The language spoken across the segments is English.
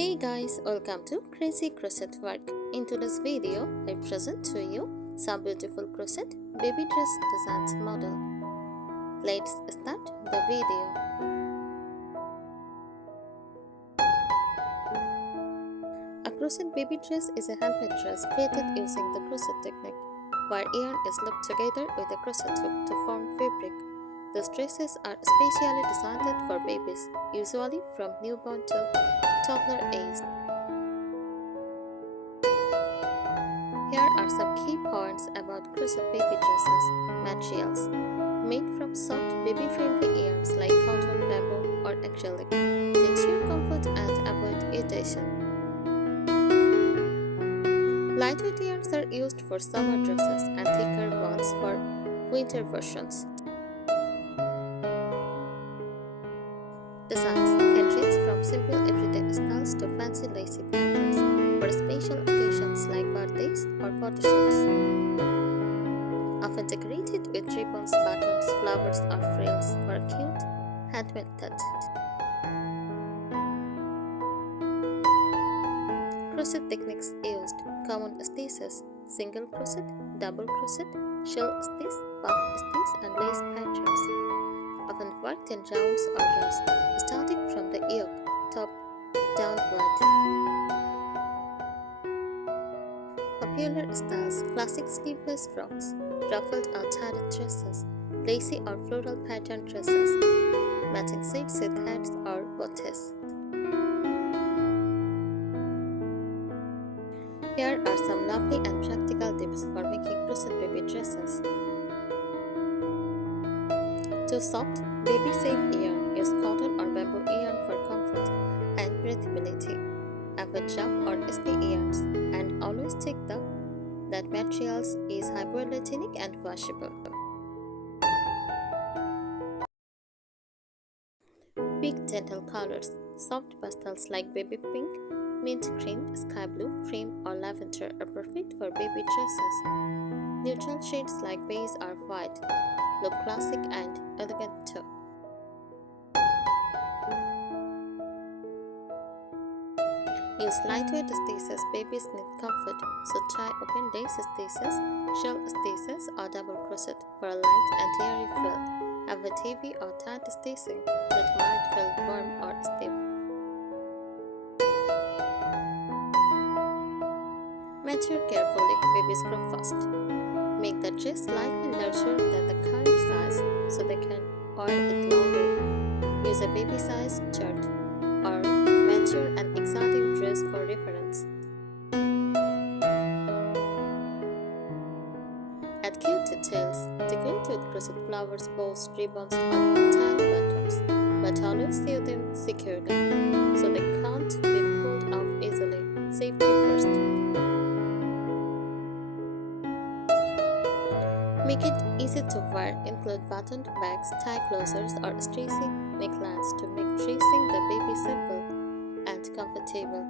Hey guys, welcome to Crazy Crochet Work. In today's video, I present to you some beautiful crochet baby dress designs model. Let's start the video. A crochet baby dress is a handmade dress created using the crochet technique, where yarn is looped together with a crochet hook to form fabric. These dresses are specially designed for babies, usually from newborn to toddler age. Here are some key points about crochet baby dresses. Materials: made from soft baby-friendly yarns like cotton, bamboo, or acrylic to ensure comfort and avoid irritation. Lightweight yarns are used for summer dresses and thicker ones for winter versions. Designs can range from simple everyday styles to fancy lacy patterns for special occasions like birthdays or photo shoots. Often decorated with ribbons, buttons, flowers, or frills for a cute handmade touch. Crochet techniques used: common stitches, single crochet, double crochet, shell stitch, puff stitch, and lace patterns. Often worked in rounds or rows, starting from the yoke, top downward. Popular styles: classic sleeveless frocks, ruffled or tied dresses, lacy or floral pattern dresses, matching sets with hats or bottes. Here are some lovely and practical tips for making crochet baby dresses. To soft, baby-safe yarn, use cotton or bamboo yarn for comfort and breathability. Avoid rough or sticky yarns, and always check that materials is hypoallergenic and washable. Pick gentle colors. Soft pastels like baby pink, mint green, sky blue, cream, or lavender are perfect for baby dresses. Neutral shades like beige or white look classic and elegant too. Use lightweight stitches. Babies need comfort, so try open lace stitches, shell stitches, or double crochet for a light and airy feel. Avoid heavy or tight stitching that might feel warm or stiff. Measure carefully. Babies grow fast. Make the dress slightly larger than the current size so they can wear it longer. Use a baby-sized chart or measure an exciting dress for reference. Add cute details. Decorate with crochet flowers, bows, ribbons, or tiny buttons, but always sew them securely so they can't be pulled off easily. Safety first. Make it easy to wear. Include buttoned bags, tie closures, or stretchy necklines to make dressing the baby simple and comfortable.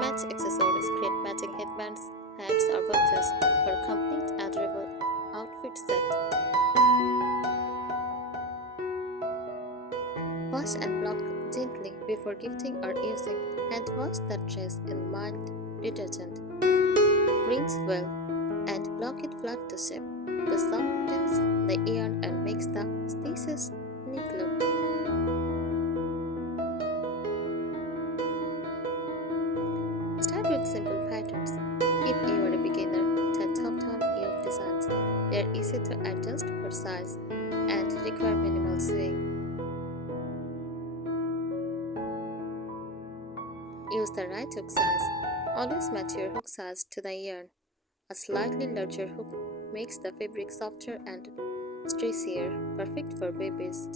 Match accessories. Create matching headbands, hats, or bottes for a complete adorable outfit set. Wash and block gently before gifting or using. Hand wash the dress in mild detergent. Rinse well and block it flat to shape. This softens the yarn and makes the stitches neat look. Start with simple patterns. If you are a beginner, try top-down yoke designs. They are easy to adjust for size and require minimal sewing. Use the right hook size. Always match your hook size to the yarn. A slightly larger hook makes the fabric softer and stretchier, perfect for babies.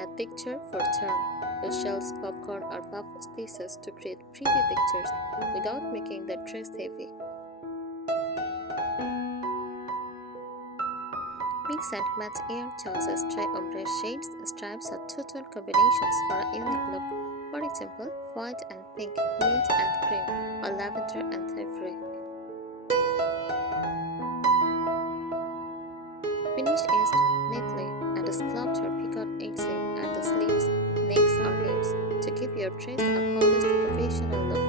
Add texture for charm. Use shells, popcorn, or puff stitches to create pretty textures without making the dress heavy. Mix and match yarn choices. Try ombre shades, stripes, or two-tone combinations for a unique look. For example, white and pink, mint and cream, or lavender and ivory. Finish east neatly and sculpt your peacock icing at the sleeves, necks, or hips to give your dress a polished professional look.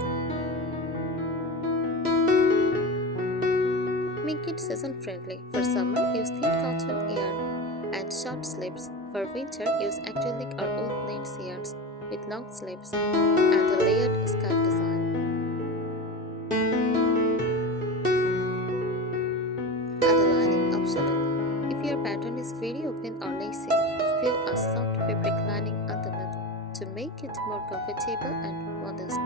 Make it season friendly. For summer, use thin cotton yarn and short sleeves. For winter, use acrylic or wool blend yarns with long sleeves and a layered skirt design. Add a lining optional. If your pattern is very open or lacy, sew a soft fabric lining underneath to make it more comfortable and modest.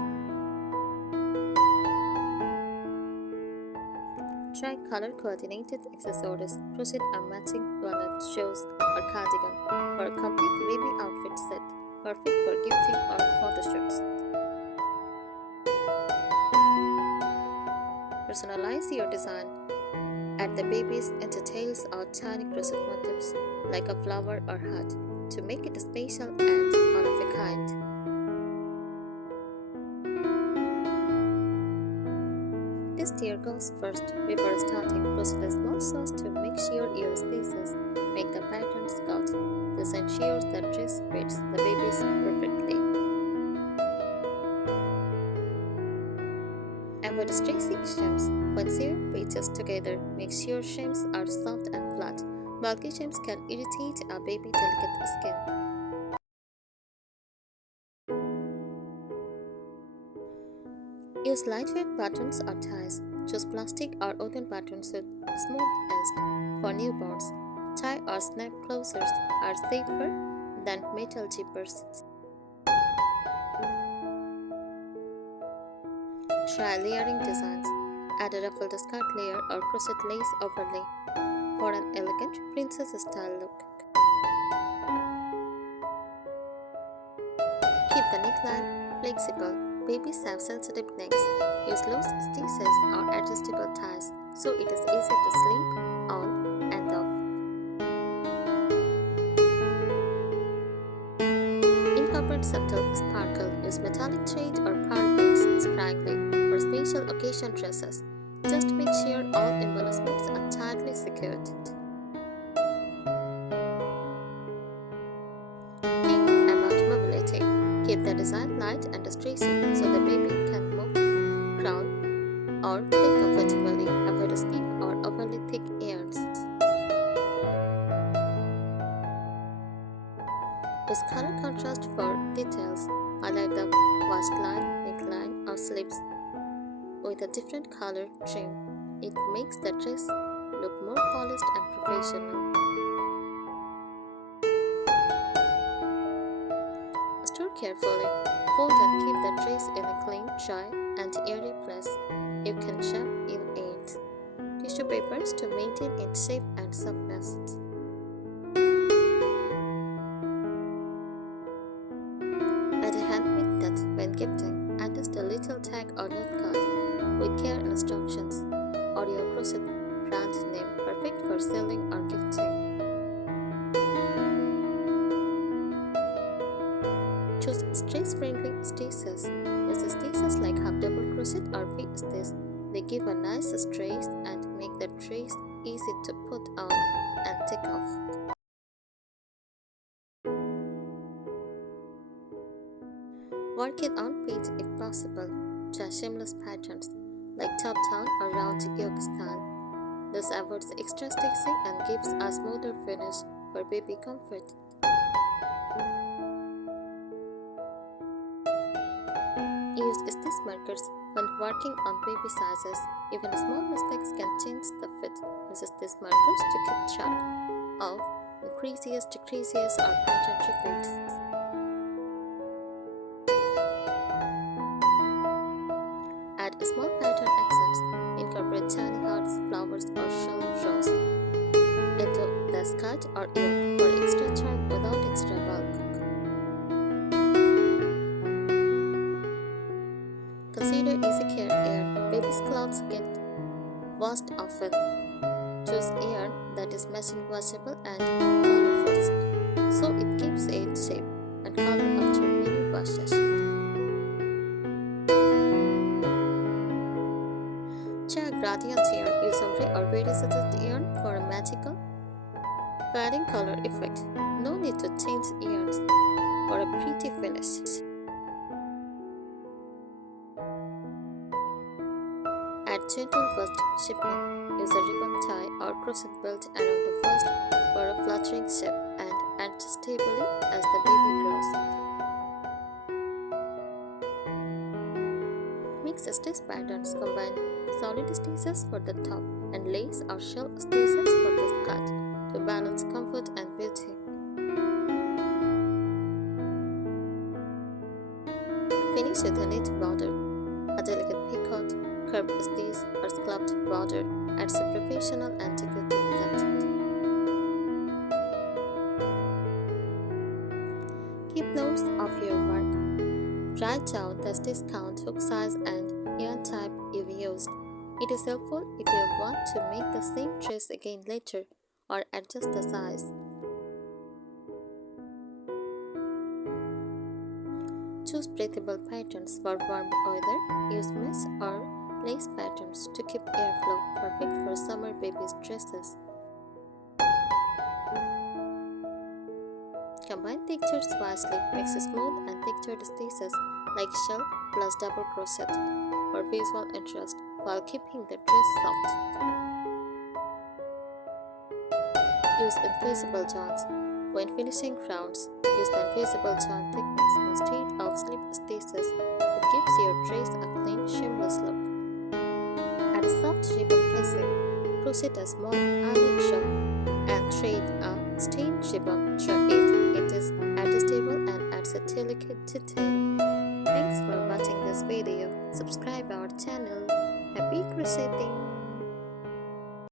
Try color coordinated accessories. Crochet a matching bonnet, shoes, or cardigan for a complete baby outfit set, perfect for gifting or photo shoots. Personalize your design. Add the baby's tails or tiny crochet motifs like a flower or heart to make it special and one of a kind. This tier goes first. Before starting, crochet a small sews to make sure your spaces make the pattern scout. This ensures that dress fits the babies perfectly. Avoid stretching seams. When sewing pieces together, make sure seams are soft and flat. Bulky seams can irritate a baby's delicate skin. Use lightweight buttons or ties. Choose plastic or wooden buttons with smooth edge. For newborns, tie or snap closures are safer than metal zippers. Try layering designs. Add a ruffled skirt layer or crochet lace overlay for an elegant princess-style look. Keep the neckline flexible. Babies have sensitive necks. Use loose stitches or adjustable ties so it is easy to slip on and off. Incorporate subtle sparkle. Use metallic thread or pearl beads sprightly for special occasion dresses. Just make sure all embellishments are tightly secured. Think about mobility. Keep the design light and stretchy so the baby can move, crawl, or play comfortably. Avoid stiff or overly thick yarns. Use color contrast for details. Highlight the waistline, neckline, or sleeves with a different color trim. It makes the dress look more polished and professional. Store carefully. Fold and keep the dress in a clean, dry, and airy place. You can shove in it. Tissue papers to maintain its shape and softness. Add a handmade dot when gifting. Attach a little tag or note card with care instructions or your crochet brand name, perfect for selling or gifting. Choose stress-friendly stitches. Use stitches like half double crochet or V-stitch. They give a nice stretch and make the dress easy to put on and take off. Work it on page if possible. Try seamless patterns like top-down or round yoke style. This avoids extra stitching and gives a smoother finish for baby comfort. Use stitch markers when working on baby sizes. Even small mistakes can change the fit. Use stitch markers to keep track of increases, decreases, or pattern repeats. Add small pattern accents. Incorporate tiny hearts, flowers, or shell rows into the skirt or yoke for extra charm without extra bulk. Consider easy care yarn. Baby's clothes get washed often. Choose yarn that is machine washable and color forced, so it keeps its shape and color after many washes. Try a gradient yarn. Use ombre or variegated yarn for a magical For adding color effect, no need to change yarns for a pretty finish. Add gentle first shaping. Use a ribbon tie or crochet belt around the first for a flattering shape and adjust stably as the baby grows. Mix stitch patterns. Combine solid stitches for the top and lace or shell stitches for the skirt to balance comfort and beauty. Finish with a knit border. A delicate picot, curved stitch or scalloped border adds a professional and decorative touch. Keep notes of your work. Write down the stitch count, hook size, and yarn type you've used. It is helpful if you want to make the same dress again later or adjust the size. Choose breathable patterns for warm weather. Use mesh or lace patterns to keep airflow, perfect for summer babies' dresses. Combine textures wisely. Mix smooth and textured stitches like shell plus double crochet for visual interest while keeping the dress soft. Use invisible joins. When finishing crowns, use the invisible join techniques instead of slip stitches. It gives your dress a clean, seamless look. Add a soft ribbon casing. Crochet a small almond shell and thread a stained ribbon through it. It is adjustable and adds a delicate detail. Thanks for watching this video. Subscribe our channel. Happy crocheting!